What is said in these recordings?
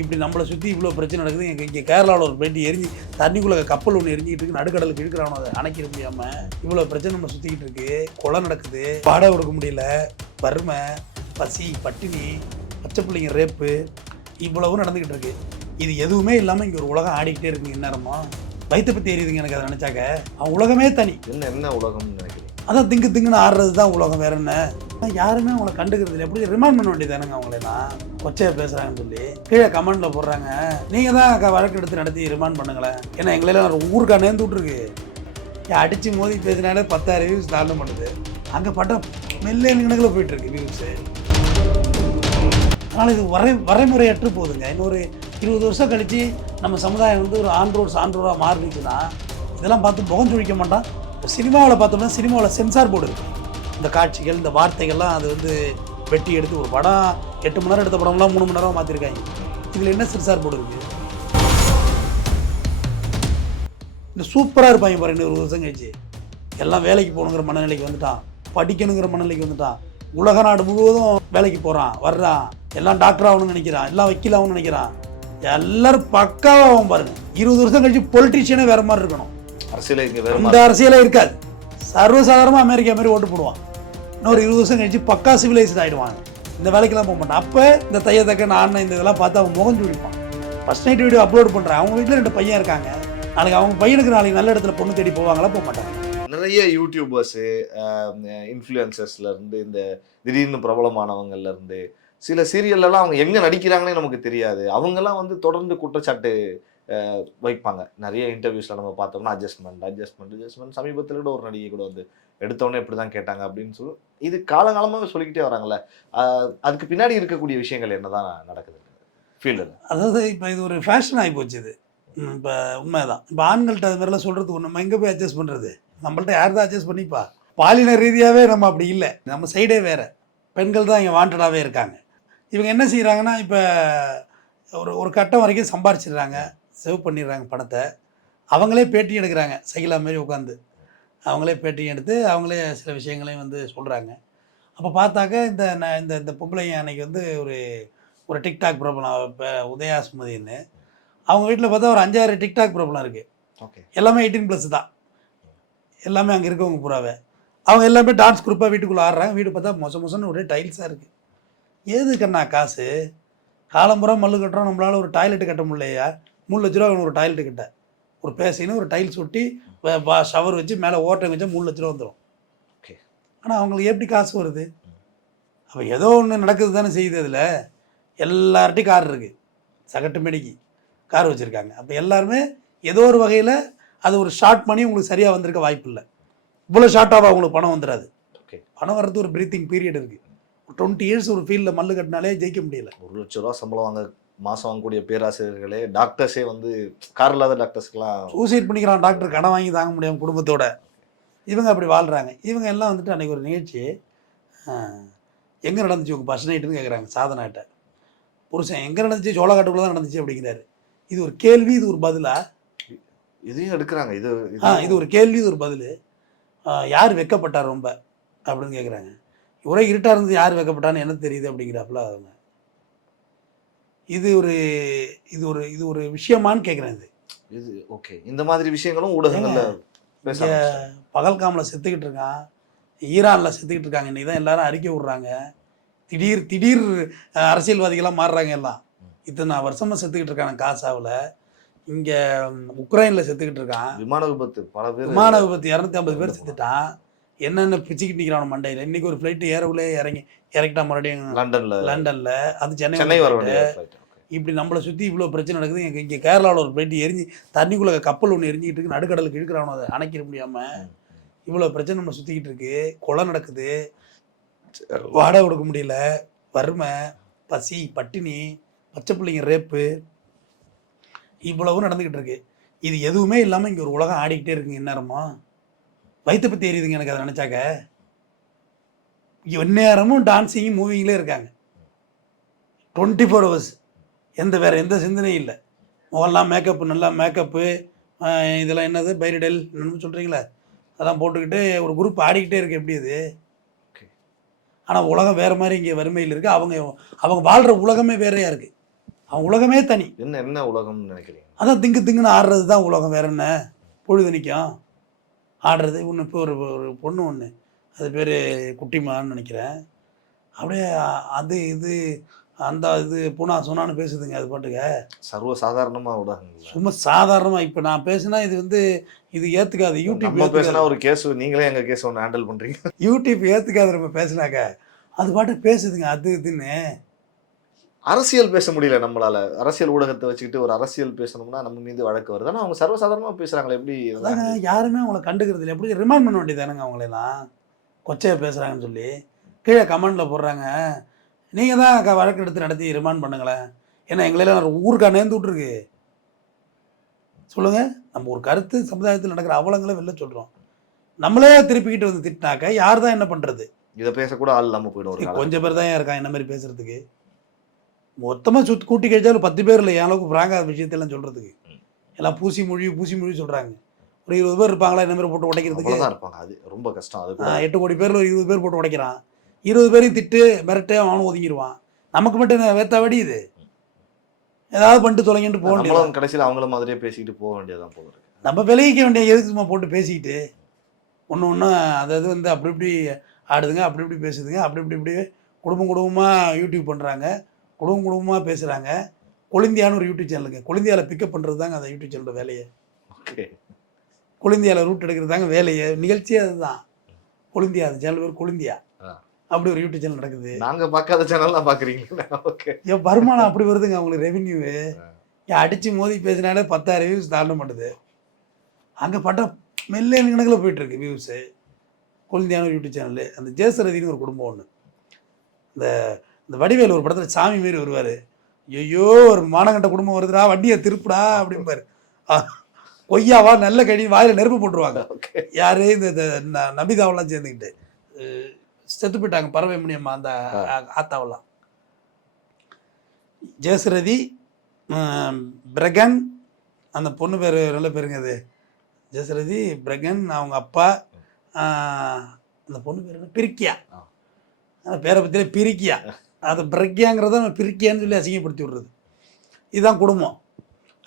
இப்படி நம்மளை சுற்றி இவ்வளோ பிரச்சனை நடக்குது எங்கள் இங்கே கேரளாவில் ஒரு பெட்டி எரிஞ்சு தண்ணிக்குள்ளே கப்பல் ஒன்று எரிஞ்சிக்கிட்டு இருக்கு நடுக்கடலுக்கு இழுக்கிறானோ அதை அணைக்கிற முடியாமல் இவ்வளோ பிரச்சனை நம்ம சுற்றிக்கிட்டு இருக்கு. கொலை நடக்குது. பாடம் கொடுக்க முடியல. வறுமை பசி பட்டினி பச்சை பிள்ளைங்க ரேப்பு இவ்வளவும் நடந்துக்கிட்டு இருக்கு. இது எதுவுமே இல்லாமல் இங்கே ஒரு உலகம் ஆடிக்கிட்டே இருக்குங்க இந்நேரமா வயிற்று பற்றி எரியுதுங்க எனக்கு அதை நினச்சாக்க. அவன் உலகமே தனி. என்ன என்ன உலகம்னு நினைக்கிறேன் அதான் திங்கு திங்குன்னு ஆடுறது தான் உலகம் வேற என்ன? யாருமே அவங்கள கண்டுக்கிறது இல்லை எப்படி ரிமைண்ட் பண்ண வேண்டியதானுங்க அவங்களெல்லாம்? கொச்சையாக பேசுகிறாங்கன்னு சொல்லி. கீழே கமெண்டில் போடுறாங்க. நீங்கள் தான் வழக்கு எடுத்து நடத்தி ரிமாண்ட் பண்ணுங்களேன். ஏன்னா எங்களெல்லாம் ஊருக்கா நேர்ந்து விட்ருக்கு அடிச்சு மோதி பேசினாலே பத்தாயிரம் வியூஸ் தாழ்ந்து பண்ணுது அங்கே பட்ட மில்லியன் கணக்கில் போயிட்டுருக்கு வியூஸு அதனால் இது வரை வரைமுறையற்று போகுதுங்க. இன்னொரு இருபது வருஷம் கழித்து நம்ம சமுதாயம் வந்து ஒரு ஆண்ட்ரோட் சான்றோராக மாறிடுச்சுன்னா இதெல்லாம் பார்த்து முகம் சுழிக்க மாட்டான். சினிமாவில் பார்த்தோம்னா சினிமாவில் சென்சார் போர்டு இருக்குது இந்த காட்சிகள் இந்த வார்த்தைகள்லாம் அது வந்து வெட்டி எடுத்து ஒரு படம் எட்டு மணி நேரம் எடுத்த படம்லாம் மூணு மணி நேரம் மாற்றிருக்காங்க இதில் என்ன சென்சார் போர்டு இருக்குது இந்த சூப்பராக இருப்பாங்க பாருங்க ஒரு வருஷம் கழிச்சு. எல்லாம் வேலைக்கு போகணுங்கிற மனநிலைக்கு வந்துட்டான். படிக்கணுங்கிற மனநிலைக்கு வந்துட்டான். உலக நாடு முழுவதும் வேலைக்கு போகிறான் வர்றான். எல்லாம் டாக்டர் ஆகணும்னு நினைக்கிறான் எல்லாம் வக்கீல் ஆகணும்னு நினைக்கிறான். எல்லாரும் பக்காவாகவும் பாருங்க. இருபது வருஷம் கழிச்சு பொலிட்டீஷியனே வேறு மாதிரி இருக்கணும். அரசியல இங்க இந்த அரசியலே இருக்காது. சர்வசாதாரணமாக அமெரிக்கா மாதிரி ஓட்டு போடுவான். இன்னொரு இருபது வருஷம் கழிச்சு பக்கா சிவிலைஸ்ட் ஆகிடுவாங்க இந்த வேலைக்கெல்லாம் போக மாட்டான். அப்போ இந்த தையத்தக்க நான் இந்த இதெல்லாம் பார்த்து அவன் முகம் சுழிப்பான். ஃபஸ்ட் நைட் வீடியோ அப்லோட் பண்ணுறான் அவங்க வீட்டில் ரெண்டு பையன் இருக்காங்க. நாளைக்கு அவங்க பையனுக்கு நாளைக்கு நல்ல இடத்துல பொண்ணு தேடி போவாங்களா போக மாட்டாங்க. நிறைய யூடியூபர்ஸ் இன்ஃப்ளூயன்சர்ஸ்ல இருந்து இந்த திடீர்னு பிரபலமானவங்கள்ல இருந்து சில சீரியல்ல எல்லாம் அவங்க எங்க நடிக்கிறாங்கன்னே நமக்கு தெரியாது. அவங்கெல்லாம் வந்து தொடர்ந்து குற்றச்சாட்டு வைப்பாங்க. நிறைய இன்டர்வியூஸில் நம்ம பார்த்தோம்னா அட்ஜஸ்ட்மெண்ட் அட்ஜஸ்ட்மெண்ட் அட்ஜஸ்ட்மெண்ட் சமீபத்தில் கூட ஒரு நடிகை கூட வந்து எடுத்தோடனே இப்படி தான் கேட்டாங்க அப்படின்னு சொல்லி இது காலகாலமாகவே சொல்லிக்கிட்டே வராங்கல்ல. அதுக்கு பின்னாடி இருக்கக்கூடிய விஷயங்கள் என்ன தான் நடக்குது ஃபீல்டில் அதாவது இப்போ இது ஒரு ஃபேஷன் ஆகி போச்சு இது. இப்போ உண்மைதான். இப்போ ஆண்கள்கிட்ட அது மாதிரிலாம் சொல்கிறது நம்ம எங்கே போய் அட்ஜஸ்ட் பண்ணுறது நம்மள்ட்ட யார் தான் அட்ஜஸ்ட் பண்ணிப்பா? பாலின ரீதியாகவே நம்ம அப்படி இல்லை. நம்ம சைடே வேறு. பெண்கள் தான் இங்கே வாண்டடாகவே இருக்காங்க. இவங்க என்ன செய்கிறாங்கன்னா இப்போ ஒரு ஒரு கட்டம் வரைக்கும் சம்பாரிச்சிடுறாங்க. சேவ் பண்ணிடுறாங்க பணத்தை. அவங்களே பேட்டி எடுக்கிறாங்க. சைக்கிளா மாரி உட்காந்து அவங்களே பேட்டி எடுத்து அவங்களே சில விஷயங்களையும் வந்து சொல்கிறாங்க அப்போ பார்த்தாக்க இந்த ந- இந்த இந்த பொம்பளைங்க அன்னைக்கு வந்து ஒரு ஒரு டிக்டாக் பிரபலம் இப்போ உதயா சுமதின்னு. அவங்க வீட்டில் பார்த்தா ஒரு அஞ்சாறு டிக்டாக் பிரபலம் இருக்குது ஓகே எல்லாமே எயிட்டீன் ப்ளஸ் தான். எல்லாமே அங்கே இருக்கவங்க பூராவே. அவங்க எல்லாமே டான்ஸ் குரூப்பாக வீட்டுக்குள்ளே ஆடுறாங்க. வீடு பார்த்தா மொச மொசன்னு ஒரே டைல்ஸாக இருக்குது ஏது கண்ணா காசு? காலம்புறம் மல்லு கட்டுறோம். நம்மளால ஒரு டாய்லெட்டு கட்ட முடியலையா? மூணு லட்ச ரூபா வேணும் ஒரு டாய்லெட்டு கட்ட. ஒரு பேசின்னு ஒரு டைல்ஸ் ஒட்டி ஷவர் வச்சு மேலே ஓட்டம் வச்சா மூணு லட்ச ரூபா வந்துடும் Okay. ஆனால் அவங்களுக்கு எப்படி காசு வருது? அப்போ ஏதோ ஒன்று நடக்குது தானே செய்யுது அதில். எல்லார்ட்டையும் கார் இருக்குது சகட்டு மேடிக்கு கார் வச்சுருக்காங்க. அப்போ எல்லாருமே ஏதோ ஒரு வகையில் அது ஒரு ஷார்ட் பண்ணி உங்களுக்கு சரியாக வந்திருக்க வாய்ப்பு இல்லை. இவ்வளோ ஷார்ட்டாக உங்களுக்கு பணம் வந்துடாது ஓகே பணம் வர்றது ஒரு பிரீத்திங் பீரியட் இருக்குது டுவெண்ட்டி இயர்ஸ் ஒரு ஃபீல்டில் மல்லு கட்டினாலே ஜெயிக்க முடியல. ஒரு லட்ச ரூபா சம்பளம் வாங்க மாசம் வாங்கக்கூடிய பேராசிரியர்களே டாக்டர்ஸே வந்து கார் இல்லாத டாக்டர்ஸ்க்குலாம் சூசைட் பண்ணிக்கிறான் டாக்டர் கடன் வாங்கி தாங்க முடியாம குடும்பத்தோட. இவங்க அப்படி வாழ்கிறாங்க இவங்க எல்லாம் வந்துட்டு அன்றைக்கி ஒரு நிகழ்ச்சி எங்கே நடந்துச்சு? உங்கள் ஃபஸ்ட் நைட்டுன்னு கேட்குறாங்க சாதனாட்ட புருஷன் எங்கே நடந்துச்சு? சோளக்காட்டுக்குள்ளே தான் நடந்துச்சு அப்படிங்கிறாரு. இது ஒரு கேள்வி இது ஒரு பதிலா? இதையும் எடுக்கிறாங்க. இது ஆ இது ஒரு கேள்வி இது ஒரு பதில். யார் வெக்கப்பட்டார் ரொம்ப? அப்படின்னு கேட்குறாங்க ஒரே இருட்டாக இருந்து யார் வெக்கப்பட்டான்னு என்ன தெரியுது அப்படிங்கிறாப்புல அவங்க இது ஒரு இது ஒரு இது ஒரு விஷயமான்னு கேட்குறேன் இது. இது ஓகே இந்த மாதிரி விஷயங்களும் ஊடகங்கள்ல. பகல்காமில் செத்துக்கிட்டு இருக்கான். ஈரானில் செத்துக்கிட்டு இருக்காங்க. இன்னைக்கு தான் எல்லாரும் அறிக்கை விட்றாங்க. திடீர் திடீர் அரசியல்வாதிகளாக மாறுறாங்க எல்லாம். இத்தனை வருஷமாக செத்துக்கிட்டு இருக்காங்க காசாவில். இங்கே உக்ரைனில் செத்துக்கிட்டு இருக்கான். விமான விபத்து பல பேர் விமான விபத்து இரநூத்தி ஐம்பது பேர் செத்துட்டான். என்னென்ன பிச்சுக்கிட்டு நிற்கிறான் மண்டையில். இன்னைக்கு ஒரு ஃப்ளைட்டு ஏறவுள்ளே இறங்கி இறக்கிட்டான் மறுபடியும் லண்டன்ல லண்டனில் அது சென்னை சென்னை வர. இப்படி நம்மளை சுற்றி இவ்வளோ பிரச்சனை நடக்குது. எங்கள் இங்கே கேரளாவில் ஒரு ஃப்ளைட் எரிஞ்சு தண்ணிக்குள்ளே கப்பல் ஒன்று எரிஞ்சிக்கிட்டு இருக்கு நடுக்கடலுக்கு இழுக்கிறானோ அதை அணைக்கிற முடியாமல் இவ்வளோ பிரச்சனை நம்ம சுற்றிக்கிட்டு இருக்கு. கொலை நடக்குது. வாடகை கொடுக்க முடியல. வறுமை பசி பட்டினி பச்சை பிள்ளைங்க ரேப்பு இவ்வளவும் நடந்துக்கிட்டு இருக்கு. இது எதுவுமே இல்லாமல் இங்கே ஒரு உலகம் ஆடிக்கிட்டே இருக்குங்க இந்நேரமா வயிற்று பற்றி எரியுதுங்க எனக்கு அதை நினச்சாக்க. எந்நேரமும் டான்ஸிங்கும் மூவிங்லேயே இருக்காங்க. டுவெண்ட்டி ஃபோர் ஹவர்ஸ் எந்த வேறு எந்த சிந்தனையும் இல்லை. முகெல்லாம் மேக்கப்பு நல்லா மேக்கப்பு இதெல்லாம் என்னது? பைரிடல் என்னன்னு சொல்கிறீங்களே அதெல்லாம் போட்டுக்கிட்டு ஒரு குரூப் ஆடிக்கிட்டே இருக்கு. எப்படி அது. ஆனால் உலகம் வேறு மாதிரி இங்கே வறுமையில் இருக்குது அவங்க அவங்க வாழ்கிற உலகமே வேறையாக இருக்குது அவன் உலகமே தனி. என்ன என்ன உலகம்னு நினைக்கிறீங்க? அதான் திங்கு திங்குன்னு ஆடுறது தான் உலகம். வேற என்ன? பொழுது நிற்கும் ஆடுறது ஒன்று இப்போ ஒரு ஒரு பொண்ணு ஒன்று அது பேர் குட்டிமான்னு நினைக்கிறேன். அப்படியே அது இது அந்த இது பூனா சொன்னான்னு பேசுதுங்க அது பாட்டுக்க. சர்வ சாதாரணமா ஊடகங்கள் சும்மா சாதாரணமாக இப்போ நான் பேசினா இது வந்து இது ஏற்றுக்காது யூடியூப் பேசினா ஒரு கேஸ் நீங்களே எங்க கேஸ் ஒன்று ஹேண்டில் பண்றீங்க? யூடியூப் ஏற்றுக்காது நம்ம பேசினாக்க. அது பாட்டுக்கு பேசுதுங்க அது இதுன்னு. அரசியல் பேச முடியல நம்மளால. அரசியல் ஊடகத்தை வச்சுக்கிட்டு ஒரு அரசியல் பேசணும்னா நம்ம மீது வழக்கு வருது. ஆனா அவங்க சர்வசாதாரணமா பேசுறாங்களே எப்படி யாருமே அவங்கள கண்டுக்கிறது இல்லை. எப்படி ரிமைண்ட் பண்ண வேண்டியதானுங்க அவங்களெல்லாம்? கொச்சையாக பேசுகிறாங்கன்னு சொல்லி கீழே கமெண்டில் போடுறாங்க. நீங்கள் தான் வழக்கு எடுத்து நடத்தி ரிமாண்ட் பண்ணுங்களேன். ஏன்னா எங்களெல்லாம் ஊருக்கா நேர்ந்து விட்ருக்கு சொல்லுங்கள் நம்ம ஒரு கருத்து சமுதாயத்தில் நடக்கிற அவலங்களை வெளில சொல்கிறோம் நம்மளே திருப்பிக்கிட்டு வந்து திட்டினாக்க யார் தான் என்ன பண்ணுறது இதை பேசக்கூட ஆள் இல்லாம போயிடும். கொஞ்சம் பேர் தான் இருக்கான் என்ன மாதிரி பேசுறதுக்கு? மொத்தமாக சுற்றி கூட்டி கழிச்சா ஒரு பத்து பேர் இல்லை. என் அளவுக்கு பிராங்காத விஷயத்தெல்லாம் சொல்கிறதுக்கு எல்லாம் பூசி மொழி பூசி மொழி சொல்கிறாங்க ஒரு இருபது பேர் இருப்பாங்களா என்ன மாதிரி போட்டு உடைக்கிறதுக்கு? இருப்பாங்க. அது ரொம்ப கஷ்டம். அது எட்டு கோடி பேர்ல ஒரு இருபது பேர் போட்டு உடைக்கிறான். இருபது பேரையும் திட்டு மிரட்டு அவனும் ஒதுங்கிடுவான் நமக்கு மட்டும் வேத்த வடி இது? ஏதாவது பண்ணிட்டு தொலைங்கிட்டு போக வேண்டியது கடைசியில அவங்கள மாதிரியே பேசிக்கிட்டு போக வேண்டியதான் இருக்கு. நம்ம விலகிக்க வேண்டிய எதுக்கு சும்மா போட்டு பேசிக்கிட்டு? ஒன்று ஒன்று அதாவது வந்து அப்படி இப்படி ஆடுதுங்க அப்படி இப்படி பேசுதுங்க அப்படி இப்படி இப்படி குடும்பம் குடும்பமாக யூடியூப் பண்ணுறாங்க குடும்பம் குடும்பமாக பேசுகிறாங்க கொழுந்தியான்னு ஒரு யூடியூப் சேனலுங்க கொழுந்தியாவில் பிக்கப் பண்ணுறது தாங்க அந்த யூடியூப் சேனலோட வேலையை. ஓகே கொழுந்தியாவில் ரூட் எடுக்கிறது தாங்க வேலையை. நிகழ்ச்சியே அதுதான். கொழுந்தியா அது சேனல் பேர் கொழுந்தியா. அப்படி ஒரு யூடியூப் சேனல் நடக்குது. நாங்க பார்க்காத சேனல்லாம் பாக்குறீங்களா ஓகே. என் வருமானம் அப்படி வருதுங்க அவங்களுக்கு ரெவென்யூ ஏன் அடிச்சு மோதி பேசினாலே பத்தாயிரம் வியூஸ் தாண்ட மாட்டுது. அங்கே பட்ட மில்லியன் கணக்கில் போயிட்டு இருக்கு வியூஸு குழந்தையான யூடியூப் சேனலு அந்த ஜேசரதினு ஒரு குடும்பம் ஒன்று இந்த இந்த வடிவேல் ஒரு படத்தில் சாமி மாரி வருவார். ஐயோ ஒரு மானகண்ட குடும்பம் வருதுடா வண்டியை திருப்புடா அப்படிம்பாரு. கொய்யாவா நல்ல கடி வாயில் நெருப்பு போட்டுருவாங்க. யாரு? இந்த நபிதாவெல்லாம் சேர்ந்துக்கிட்டு செத்து போயிட்டாங்க. பறவை முடியுமா அந்த ஆத்தாவெல்லாம். ஜெயசுரதி பிரகன் அந்த பொண்ணு பேர் நல்ல பேருங்க அது. ஜெயசுரதி பிரகன் அவங்க அப்பா அந்த பொண்ணு பேர் பிரிக்கியா. அந்த பேரை பற்றியே பிரிக்கியா. அது பிரக்யாங்கிறத நம்ம பிரிக்கியான்னு சொல்லி அசிங்கப்படுத்தி விடுறது. இதுதான் குடும்பம்.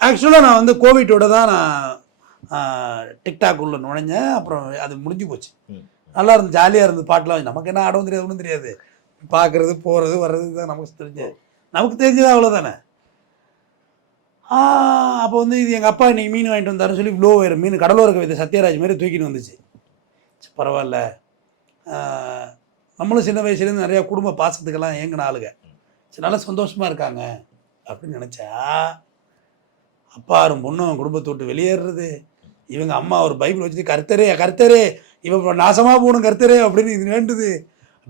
ஆக்சுவலாக நான் வந்து கோவிட்டோட தான் நான் டிக்டாக் உள்ள நுழைஞ்சேன். அப்புறம் அது முடிஞ்சு போச்சு. நல்லா இருந்து ஜாலியாக இருந்து பாட்டெலாம் நமக்கு என்ன ஆடவும் தெரியாது ஒன்றும் தெரியாது. பார்க்குறது போகிறது வர்றது தான் நமக்கு தெரிஞ்சது நமக்கு தெரிஞ்சது அவ்வளோதானே அப்போ வந்து இது எங்கள் அப்பா இன்னைக்கு மீன் வாங்கிட்டு வந்தாருன்னு சொல்லி இவ்வளோ வேறு மீன் கடலோர கவிதை சத்யராஜ் மாதிரி தூக்கிட்டு வந்துச்சு. பரவாயில்ல. நம்மளும் சின்ன வயசுலேருந்து நிறையா குடும்ப பாசத்துக்கெல்லாம் ஏங்கின ஆளுங்க. நல்லா சந்தோஷமாக இருக்காங்க. அப்படின்னு நினச்சா அப்பாரும் பொண்ணும் குடும்பத்தை விட்டு வெளியேறுறது. இவங்க அம்மா ஒரு பைபிள் வச்சுட்டு கர்த்தரே கர்த்தரே இவன் நாசமாக போகணும் கர்த்தரே அப்படின்னு இது வேண்டுது.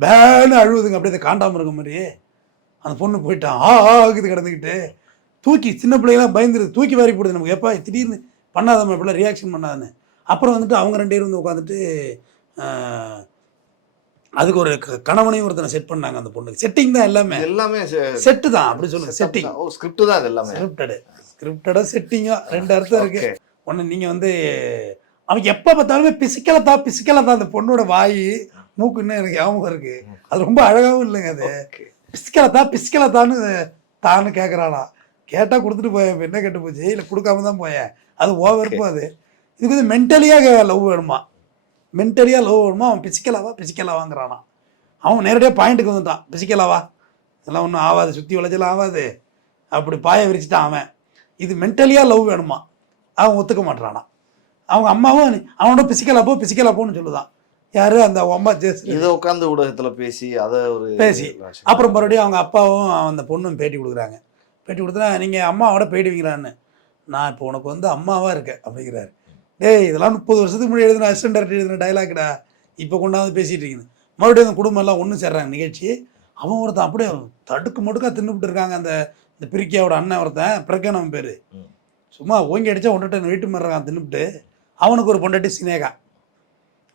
பேன்னு அழுவுதுங்க. அப்படியே இந்த காண்டாம இருக்க மாதிரி அந்த பொண்ணு போயிட்டான் ஆ ஆகுது கிடந்துக்கிட்டு. தூக்கி சின்ன பிள்ளைங்களாம் பயந்துருது. தூக்கி வாரி போடுது நமக்கு. எப்பா திடீர்னு பண்ணாதம்மா இப்படிலாம் ரியாக்ஷன் பண்ணாதுன்னு. அப்புறம் வந்துட்டு அவங்க ரெண்டு பேரும் வந்து உட்காந்துட்டு அதுக்கு ஒரு கணவனையும் ஒருத்தனை செட் பண்ணாங்க அந்த பொண்ணுக்கு. செட்டிங் தான் எல்லாமே. எல்லாமே செட்டு தான் அப்படி சொல்லுங்க. செட்டிங் ஓ ஸ்கிரிப்ட் தான் இது எல்லாமே. ஸ்கிரிப்டடு ஸ்கிரிப்டடோ செட்டிங்கோ ரெண்டு அர்த்தம் இருக்கு. ஒன்று நீங்கள் வந்து அவன் எப்போ பார்த்தாலுமே பிசிக்கலாக தான் பிசிக்கலாக தான் அந்த பொண்ணோட வாய் மூக்கு இன்னும் எனக்கு ஞாபகம் இருக்கு. அது ரொம்ப அழகாகவும் இல்லைங்க அது. பிசிக்கலாக தான் பிசிக்கலாக தான்னு தான்னு கேட்குறானா கேட்டால் கொடுத்துட்டு போயேன் என்ன கெட்டு போச்சு? இல்லை கொடுக்காம தான் போயேன். அது ஓவருக்கும் அது. இதுக்கு வந்து மென்டலியாக லவ் வேணுமா? மென்டலியாக லவ் வேணுமா? அவன் பிசிக்கலாவா பிசிக்கலாவாங்கிறானா. அவன் நேரடியாக பாயிண்ட்டுக்கு வந்துட்டான். பிசிக்கலாவா? இதெல்லாம் ஒன்றும் ஆகாது சுற்றி வளைச்சலாம் ஆகாது அப்படி பாய விரிச்சிட்டான் அவன். இது மென்டலியாக லவ் வேணுமா? அவன் ஒத்துக்க மாட்டானா அவங்க அம்மாவும் அவனோட பிசிக்கலா போ பிசிக்கலா போன்னு சொல்லுதான் யாரு அந்த அம்மா ஜெஸ் இதை உட்காந்து ஊடகத்துல பேசி அதை ஒரு பேசி. அப்புறம் மறுபடியும் அவங்க அப்பாவும் அந்த பொண்ணும் பேட்டி கொடுக்குறாங்க. பேட்டி கொடுத்தா நீங்கள் அம்மாவோட போயிடுவீங்களான்னு நான் இப்போ உனக்கு வந்து அம்மாவாக இருக்கேன் அப்படிங்கிறாரு. டேய் இதெல்லாம் முப்பது வருஷத்துக்கு முன்னாடி எழுதின அசிஸ்டன்ட் டேரக்டர் எழுதின டைலாக்டா இப்போ கொண்டாந்து பேசிட்டு இருக்குது. மறுபடியும் அந்த குடும்பம் எல்லாம் ஒன்று சேர்றாங்க. நிகழ்ச்சி. அவன் ஒருத்தன் அப்படியே தடுக்கு மடுக்கா தின்னுபிட்டு இருக்காங்க அந்த இந்த பிரிக்கியாவோட அண்ணன் ஒருத்தன் பிரக்கன் அவன் பேர். சும்மா ஓங்கி அடிச்சா ஒன்றுட்டு வீட்டு மாறான் தின்னுபிட்டு அவனுக்கு ஒரு பொண்டாட்டி சினேகா.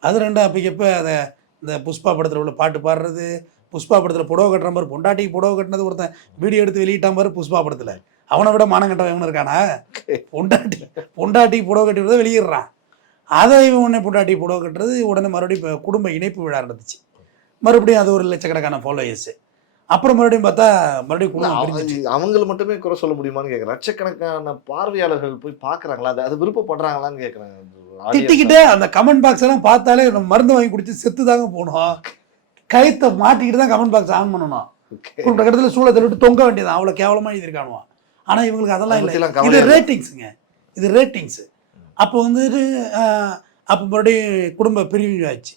அது ரெண்டும் அப்போக்கப்போ அதை இந்த புஷ்பா படத்தில் உள்ள பாட்டு பாடுறது புஷ்பா படத்தில் புடவை கட்டுற மாதிரி பொண்டாட்டிக்கு புடவை கட்டினது ஒருத்தன் வீடியோ எடுத்து வெளியிட்டான் பாரு புஷ்பா படத்தில். அவனை விட மானம் கட்டவன் இவனு இருக்கானா? பொண்டாட்டி பொண்டாட்டிக்கு புடவை கட்டி வெளியிடுறான். அதை இவன் உடனே பொண்டாட்டி புடவை கட்டுறது உடனே மறுபடியும் இப்போ குடும்ப இணைப்பு விழா நடந்துச்சு. மறுபடியும் அது ஒரு லட்சக்கணக்கான ஃபாலோயர்ஸு அப்புறம் மறுபடியும் பார்த்தா மறுபடியும் அவங்கள மட்டுமே குறை சொல்ல முடியுமான்னு கேக்குறேன். லட்சக்கணக்கான பார்வையாளர்கள் போய் பாக்குறாங்களா? அது விருப்பப்படுறாங்களான்னு audience. திட்டிக்கிட்டே அந்த கமெண்ட் பாக்ஸ் எல்லாம் பார்த்தாலே நம்ம மருந்து வாங்கி குடிச்சு செத்து தாங்க போகணும். கயத்தை மாட்டிக்கிட்டு தான் கமெண்ட் பாக்ஸ் ஆன் பண்ணணும். குறிப்பிட்ட கட்டத்தில் சூழலை தள்ளிட்டு தொங்க வேண்டியது அவ்வளோ கேவலமாக எழுதியிருக்கானுவான் ஆனால் இவங்களுக்கு அதெல்லாம் அதை இல்லை. இது. ரேட்டிங்ஸுங்க இது ரேட்டிங்ஸ் அப்போ வந்துட்டு அப்போ மறுபடியும் குடும்ப பிரிவு ஆச்சு.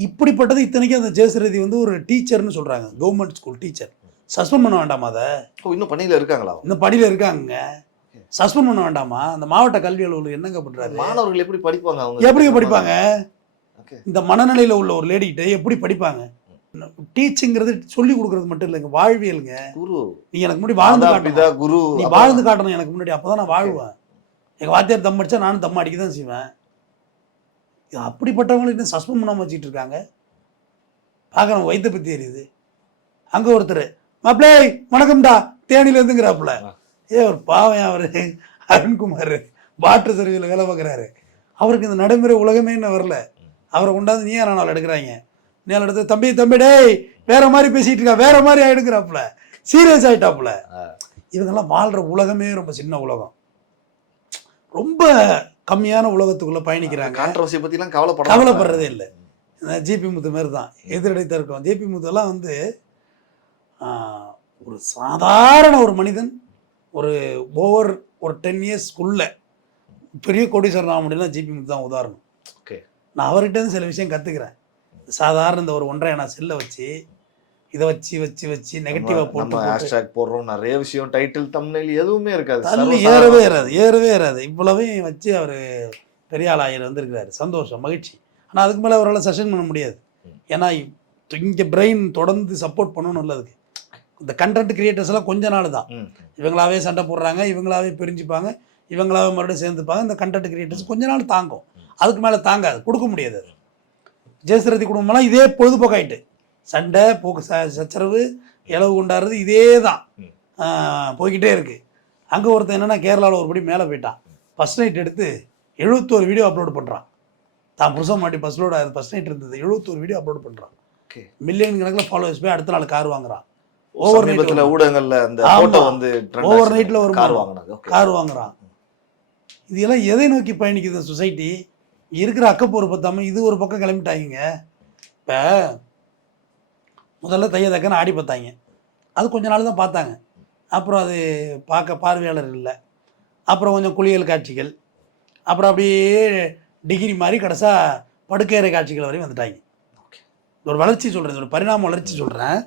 இப்படிப்பட்டது இத்தனைக்கும் அந்த ஜெயசரதி வந்து ஒரு டீச்சர்னு சொல்கிறாங்க கவர்மெண்ட் ஸ்கூல் டீச்சர் சஸ்பெண்ட் பண்ண வேண்டாமா அதை? இன்னும் பணியில இருக்காங்களா இந்த படியில் இருக்காங்க சஸ்பெண்ட் பண்ண வேண்டாமா? அந்த மாவட்ட கல்வி அலுவலர் என்னங்க பண்ணுறாரு மாணவர்கள் எப்படி படிப்பாங்க அவங்க? எப்படிங்க படிப்பாங்க. இந்த மனநிலையில் உள்ள ஒரு லேடிகிட்ட எப்படி படிப்பாங்க? டீச்சிங்கிறது சொல்லி கொடுக்கறது மட்டும் இல்லைங்க வாழ்வியலுங்க. குரு. நீ எனக்கு முன்னாடி வாழ்ந்து காட்டணும். குரு நீ அப்ப- வாழ்ந்து காட்டணும் எனக்கு முன்னாடி அப்பதான் நான் வாழ்வேன். எங்க வாத்தியார் தம் அடிச்சா நானும் தம் அடிக்க தான் செய்வேன். அப்படிப்பட்டவங்களை இன்னும் சஸ்பெண்ட் பண்ணாம வச்சுட்டு இருக்காங்க. பார்க்கணும் வைத்த பத்தி எரியுது அங்க ஒருத்தர் மாப்பிளே வணக்கம்டா. தேனில இருந்துங்கிறாப்புல. ஏ ஒரு பாவம் அவரு. அருண்குமார் வாட்டர் சர்வீஸில் வேலை பார்க்குறாரு. அவருக்கு இந்த நடைமுறை உலகமே இன்னும் வரல. அவரை கொண்டாந்து நீ நாள் எடுக்கிறாங்க. நேரம் எடுத்து தம்பி தம்பி டேய் வேற மாதிரி பேசிட்டு இருக்கா? வேற மாதிரி ஆயிடுங்கிறாப்புல. சீரியஸ் ஆயிட்டாப்புல. ஆ. இவங்கெல்லாம் வாழ்ற உலகமே ரொம்ப சின்ன உலகம். ரொம்ப கம்மியான உலகத்துக்குள்ள பயணிக்கிறாங்க. கான்ட்ரவர்சி பத்தி எல்லாம் கவலைப்பட கவலைப்படுறதே இல்லை. ஜிபி முத்து மாதிரி தான் எதிரடை தர்க்கம். ஜிபி முத்துலாம் வந்து ஒரு சாதாரண ஒரு மனிதன் ஒரு ஓவர் ஒரு டென் இயர்ஸ்க்குள்ள பெரிய கோடீஸ்வரன் ஆக ஜிபி முத்து தான் உதாரணம். ஓகே. நான் அவர்கிட்ட இருந்து சில விஷயம் கற்றுக்கிறேன் சாதாரண இந்த ஒரு ஒன்றரை நான் செல்லை வச்சு இதை வச்சு வச்சு வச்சு நெகட்டிவாக நம்ம போட்டு ஹேஷ்டேக் போடுறோம். நிறைய விஷயம் டைட்டில் தம்ப்நெயில் எதுவுமே இருக்காது. தள்ளி ஏறவே ஏறாது ஏறவே ஏறாது. இவ்வளவையும் வச்சு அவர் பெரிய ஆளாயிரம் வந்திருக்கிறாரு. சந்தோஷம் மகிழ்ச்சி. ஆனால் அதுக்கு மேலே அவரால் செஷன் பண்ண முடியாது. ஏன்னா இங்கே பிரெயின் தொடர்ந்து சப்போர்ட் பண்ணணும் இல்லை அதுக்கு இந்த கண்டென்ட் கிரியேட்டர்ஸ் எல்லாம் கொஞ்ச நாள் தான். இவங்களாவே சண்டை போடுறாங்க இவங்களாவே பிரிஞ்சுப்பாங்க இவங்களாவே மறுபடியும் சேர்ந்துப்பாங்க இந்த கண்டென்ட் கிரியேட்டர்ஸ் கொஞ்ச நாள் தாங்கும். அதுக்கு மேலே தாங்காது. கொடுக்க முடியாது அது. ஜெயசரதி குடும்பம்லாம் இதே பொழுதுபோக்காயிட்டு. சண்டை போக்கு ச- சச்சரவு இளவு கொண்டாடுறது இதே தான் போய்கிட்டே இருக்கு. அங்கே ஒருத்தன் என்னன்னா கேரளாவில் ஒருபடி மேலே போயிட்டான். ஃபஸ்ட் நைட் எடுத்து எழுபத்தோரு வீடியோ அப்லோட் பண்ணுறான் தான் புருஷன் மாட்டி ஃபஸ்ட் லோட் ஃபஸ்ட் நைட் இருந்தது. எழுபத்தோரு வீடியோ அப்லோட் பண்ணுறான். மில்லியன் கணக்கில் ஃபாலோவர்ஸ் போய் அடுத்த நாள் கார் வாங்குறான். ஓவர் சமீபத்துல நைட் ஊடகங்கள்ல அந்த. போட்டோ வந்து ஆச்சு. nightல ஒரு கார் Okay. கார் வாங்குறான். இது எல்லாம் எதை நோக்கி பயணிக்குது சொசைட்டி இருக்கிற அக்கப்போர் பத்தாம இது ஒரு பக்கம் கிளம்பிட்டாங்க இப்போ முதல்ல தைய தக்கன்னு ஆடி பார்த்தாங்க. அது கொஞ்ச நாள் தான் பார்த்தாங்க. அப்புறம் அது பார்க்க பார்வையாளர் இல்லை. அப்புறம் கொஞ்சம் குளியல் காட்சிகள். அப்புறம் அப்படியே டிகிரி மாதிரி கடைசா படுக்கையறை காட்சிகள் வரையும் வந்துட்டாங்க. ஒரு வளர்ச்சி சொல்கிறேன் ஒரு பரிணாம வளர்ச்சி சொல்கிறேன்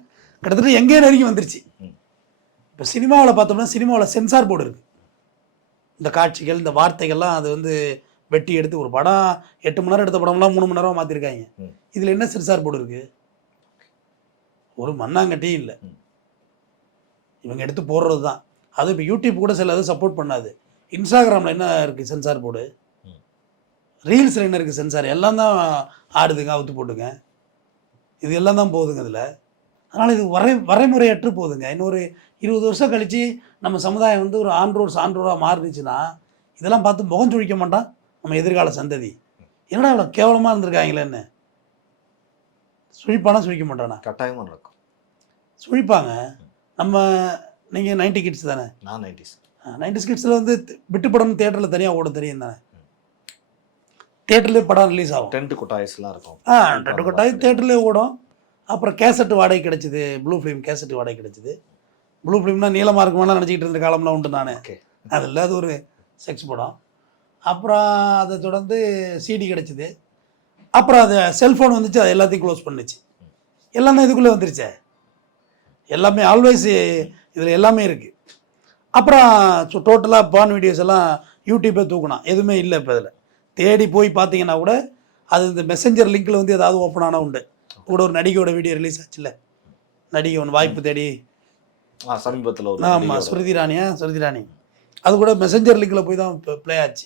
கிட்டத்தட்ட எங்கேயே நெருங்கி வந்துருச்சு. இப்போ சினிமாவில் பார்த்தோம்னா சினிமாவில் சென்சார் போர்டு இருக்குது இந்த காட்சிகள் இந்த வார்த்தைகள்லாம் அது வந்து வெட்டி எடுத்து ஒரு படம் எட்டு மணி நேரம் எடுத்த படம்லாம் மூணு மணி நேரம் மாற்றிருக்காங்க. இதில் என்ன சென்சார் போர்டு இருக்குது ஒரு மண்ணாங்கட்டியும் இல்லை. இவங்க எடுத்து போடுறது தான் அது இப்போ யூடியூப் கூட சில இது சப்போர்ட் பண்ணாது. இன்ஸ்டாகிராமில் என்ன இருக்குது சென்சார் போர்டு. ரீல்ஸில் என்ன இருக்குது சென்சார் எல்லாம் தான் ஆடுதுங்க அவுத்து போட்டுங்க. இது எல்லாம் தான் போகுதுங்க இதில். அதனால் இது வரை வரைமுறையற்று போகுதுங்க. இன்னொரு இருபது வருஷம் கழித்து நம்ம சமுதாயம் வந்து ஒரு ஆன்றோர் சான்றோராக மாறுனுச்சுன்னா இதெல்லாம் பார்த்து முகம் சுழிக்க மாட்டான் நம்ம எதிர்கால சந்ததி. என்னடா இவ்வளோ கேவலமாக இருந்திருக்காங்களேன்னு. சுழிப்பானா சுழிக்க மாட்டானா? கட்டாயமா நடக்கும். சுழிப்பாங்க நம்ம நீங்கள் நைன்டி கிட்ஸ் தானே? நான் நைன்டிஸ் நைன்டி கிட்ஸில் வந்து விட்டு படம் தேட்டரில் தனியாக ஓட தெரியும் தானே? தேட்டர்லேயே படம் ரிலீஸ் ஆகும். டென்ட் கொட்டாய்ஸ் எல்லாம் இருக்கும். ஆ ரெண்டு கொட்டாய் தேட்டர்லேயே ஓடும். அப்புறம் கேசட்டு வாடகை கிடச்சிது. ப்ளூ ஃபிலிம் கேசட்டு வாடகை கிடச்சிது. ப்ளூ ஃபிலிம்னா நீளமாக இருக்குமாலாம் நினச்சிக்கிட்டு இருந்த காலம்லாம் உண்டு நான். அது ஒரு செக்ஸ் படம். அப்புறம் அதை தொடர்ந்து சிடி கிடச்சிது. அப்புறம் அது செல்ஃபோன் வந்துச்சு அது எல்லாத்தையும் க்ளோஸ் பண்ணுச்சு. எல்லாமே இதுக்குள்ளே வந்துருச்சே. எல்லாமே ஆல்வேஸ் இதில் எல்லாமே இருக்குது அப்புறம் டோட்டலாக பான் வீடியோஸ் எல்லாம் யூடியூப்பே தூக்கினான். எதுவுமே இல்லை இப்போ இதில். தேடி போய் பார்த்தீங்கன்னா கூட அது இந்த மெசஞ்சர் லிங்க்கில் வந்து ஏதாவது ஓப்பன் ஆனால் உண்டு. கூட ஒரு நடிகையோட வீடியோ ரிலீஸ் ஆச்சுல்ல. நடிகை ஒன்று வாய்ப்பு தேடி. ஆ சமீபத்துல ஆமாம் ஸ்மிருதி ராணியா ஸ்மிருதி ராணி அது கூட மெசஞ்சர் லிங்கில் போய் தான் இப்போ ப்ளே ஆச்சு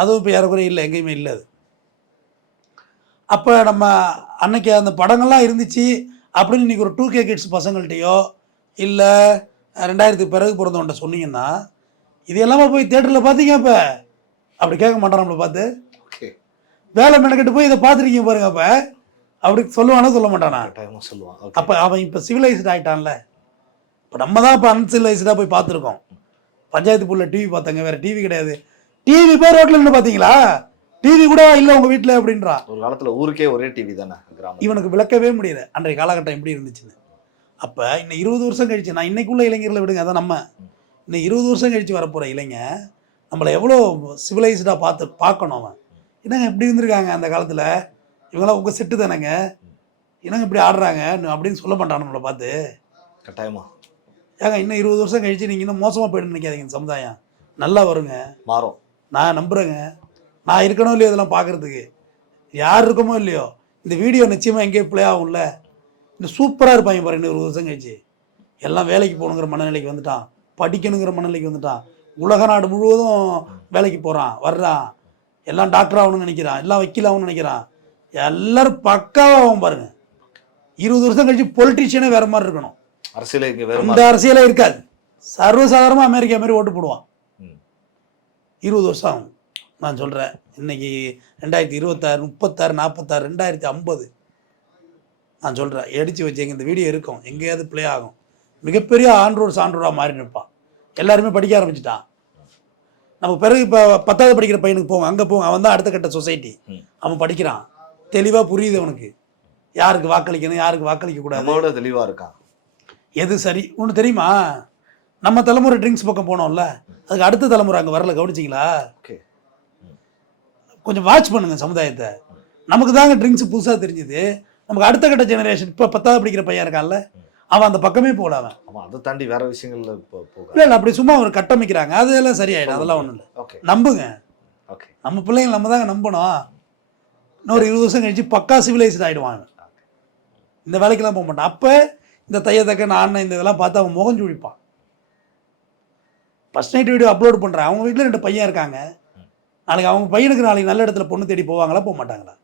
அதுவும் இப்போ ஏறக்குறைய இல்லை எங்கேயுமே இல்லை அது. அப்போ நம்ம அன்னைக்கு அந்த படங்கள்லாம் இருந்துச்சு அப்படின்னு இன்னைக்கு ஒரு டூ கே கிட்ஸ் பசங்கள்கிட்டயோ இல்லை ரெண்டாயிரத்துக்கு பிறகு பிறந்தவன்ட்ட சொன்னீங்கன்னா இது எல்லாமே போய் தேட்டரில் பார்த்தீங்க இப்போ அப்படி கேட்க மாட்டான் நம்மளை பார்த்து. ஓகே வேலை மெனக்கெட்டு போய் இதை பார்த்துருக்கீங்க பாருங்க அப்போ. அப்படி சொல்லுவானா சொல்ல மாட்டானா? சொல்லுவான். அப்போ அவன் இப்போ சிவிலைஸ்ட் ஆயிட்டான்ல. இப்போ நம்ம தான் இப்போ அன்சிவிலைஸ்டாக போய் பார்த்துருக்கோம். பஞ்சாயத்து புள்ள டிவி பார்த்தாங்க வேற டிவி கிடையாது. டிவி பேர் ரோட்டில் நின்று பார்த்தீங்களா டிவி கூட இல்லை உங்கள் வீட்டில் அப்படின்றான் ஒரு காலத்துல ஊருக்கே ஒரே டிவி தானே கிராமம் இவனுக்கு விளக்கவே முடியல. அன்றைய காலகட்டம் எப்படி இருந்துச்சுன்னு. அப்போ இன்னும் இருபது வருஷம் கழிச்சு நான் இன்னைக்குள்ள இளைஞர்களை விடுங்க அதான் நம்ம. இன்னும் இருபது வருஷம் கழிச்சு வரப்போகிற இளைஞன் நம்மளை எவ்வளோ சிவிலைஸ்டாக பார்த்து பார்க்கணும் அவன். என்னங்க இப்படி இருந்திருக்காங்க அந்த காலத்தில்? இவங்களாம் உங்கள் செட்டு தானேங்க? என்னங்க இப்படி ஆடுறாங்க? அப்படின்னு சொல்ல மாட்டான் நம்மளை பார்த்து. கட்டாயமா. ஏங்க இன்னும் இருபது வருஷம் கழிச்சு நீங்கள் இன்னும் மோசமாக போயிட்டு நினைக்காதீங்க சமுதாயம். நல்லா வருங்க. மாறும். நான் நம்புகிறேங்க நான் இருக்கணும் இல்லையோ இதெல்லாம் பார்க்குறதுக்கு. யார் இருக்கமோ இல்லையோ. இந்த வீடியோ நிச்சயமாக எங்கேயோ ப்ளே ஆகும்ல. இன்னும் சூப்பராக இருப்பாங்க பாரு இன்னும் ஒரு வருஷம் கழிச்சு. எல்லாம் வேலைக்கு போகணுங்கிற மனநிலைக்கு வந்துட்டான். படிக்கணுங்கிற மனநிலைக்கு வந்துட்டான். உலக நாடு முழுவதும் வேலைக்கு போகிறான் வர்றான். எல்லாம் டாக்டர் ஆகணும்னு நினைக்கிறான் எல்லாம் வக்கீல் ஆகணும்னு நினைக்கிறான். எல்லாரும் பக்காவாகும் பாருங்க. இருபது வருஷம் கழிச்சு பொலிட்டீஷியனே வேற மாதிரி இருக்கணும். அரசியல இந்த அரசியலே இருக்காது. சர்வசாதாரணமாக அமெரிக்கா மாதிரி ஓட்டு போடுவான். இருபது வருஷம் ஆகும். நான் சொல்கிறேன் இன்னைக்கு ரெண்டாயிரத்தி இருபத்தாறு முப்பத்தாறு நாற்பத்தாறு ரெண்டாயிரத்தி ஐம்பது. நான் சொல்கிறேன் எடுத்து வச்சேங்க இந்த வீடியோ இருக்கும். எங்கேயாவது ப்ளே ஆகும். மிகப்பெரிய ஆண்ட்ரோடு சான்றோராக மாறி நிற்பான். எல்லாருமே படிக்க ஆரம்பிச்சிட்டான். நம்ம பிறகு இப்போ பத்தாவது படிக்கிற பையனுக்கு போவோம். அங்கே போவோம். அவன் தான் அடுத்த கட்ட சொசைட்டி. அவன் படிக்கிறான். தெளிவாக புரியுது அவனுக்கு. யாருக்கு வாக்களிக்கணும் யாருக்கு வாக்களிக்க கூடாது? நம்மளோட தெளிவா இருக்கான் எது சரி? ஒன்று தெரியுமா? நம்ம தலைமுறை ட்ரிங்க்ஸ் பக்கம் போனோம்ல. அதுக்கு அடுத்த தலைமுறை அங்கே வரல. கவனிச்சிங்களா? ஓகே. கொஞ்சம் வாட்ச் பண்ணுங்க சமுதாயத்தை. நமக்கு தாங்க ட்ரிங்க்ஸ் புதுசாக தெரிஞ்சுது. நமக்கு அடுத்த கட்ட ஜெனரேஷன் இப்போ பத்தாவது படிக்கிற பையன் இருக்கான்ல அவன் அந்த பக்கமே போகல அவன். ஆமா அதை தாண்டி வேற விஷயங்கள்ல இல்லை இல்லை அப்படி சும்மா ஒரு கட்டமைக்கிறாங்க. அதெல்லாம் சரியாயிடும். அதெல்லாம் ஒன்றும் இல்லை. ஓகே நம்புங்க. ஓகே நம்ம பிள்ளைங்க நம்ம தாங்க நம்பணும். இன்னொரு இருபது வருஷம் கழிச்சு பக்கா சிவிலைஸ்ட் ஆகிடுவான் அவன். இந்த வேலைக்கெல்லாம் போக மாட்டான். அப்போ இந்த தையத்தக்க நான் இந்த இதெல்லாம் பார்த்து அவன் முகம் சுழிப்பான். ஃபஸ்ட் நைட் வீடியோ அப்லோட் பண்ணுறான் அவங்க வீட்டில் ரெண்டு பையன் இருக்காங்க. நாளைக்கு அவங்க பையனுக்கு நாளைக்கு நல்ல இடத்துல பொண்ணு தேடி போவாங்களா? போக மாட்டாங்களா?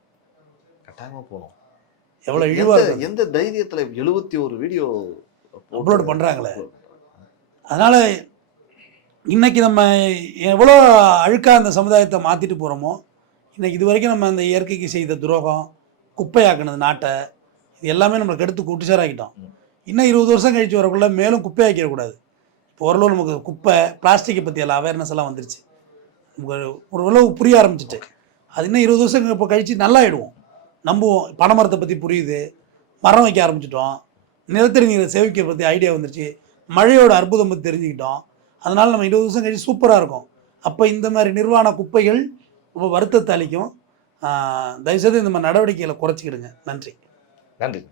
கட்டாயமா போகணும். எவ்வளோ இழிவாக எந்த- தைரியத்துல எழுபத்தி ஒரு வீடியோ Upload பண்றாங்களே. அதனால் இன்னைக்கு நம்ம எவ்வளோ அழுக்காக அந்த சமுதாயத்தை மாற்றிட்டு போகிறோமோ இன்னைக்கு இது வரைக்கும் நம்ம அந்த இயற்கைக்கு செய்த துரோகம் குப்பையாக்குனது நாட்டை இது எல்லாமே நம்மளுக்கு எடுத்து குட்டிச்சாராக்கிட்டோம். இன்னும் இருபது வருஷம் கழிச்சு வரக்குள்ள மேலும் குப்பையாக்கிடக்கூடாது. இப்போ ஓரளவு நமக்கு குப்பை பிளாஸ்டிக்கை பற்றி எல்லாம் அவேர்னஸ் எல்லாம் வந்துருச்சு. ஒரு உழவு புரிய ஆரம்பிச்சிட்டு அது இன்னும் இருபது வருஷம் இப்போ கழிச்சு நல்லாயிடுவோம். நம்புவோம். பனைமரத்தை பற்றி புரியுது. மரம் வைக்க ஆரம்பிச்சிட்டோம். நிலத்தடி நீரை சேவிக்க பற்றி ஐடியா வந்துருச்சு. மழையோட அற்புதம் பற்றி தெரிஞ்சுக்கிட்டோம். அதனால் நம்ம இருபது வருஷம் கழிச்சு சூப்பராக இருக்கும். அப்போ இந்த மாதிரி நிர்வாண குப்பைகள் ரொம்ப வருத்தத்தை அளிக்கும். தயவுசெய்து இந்த மாதிரி நடவடிக்கைகளை குறைச்சிக்கிடுங்க. நன்றி. நன்றி.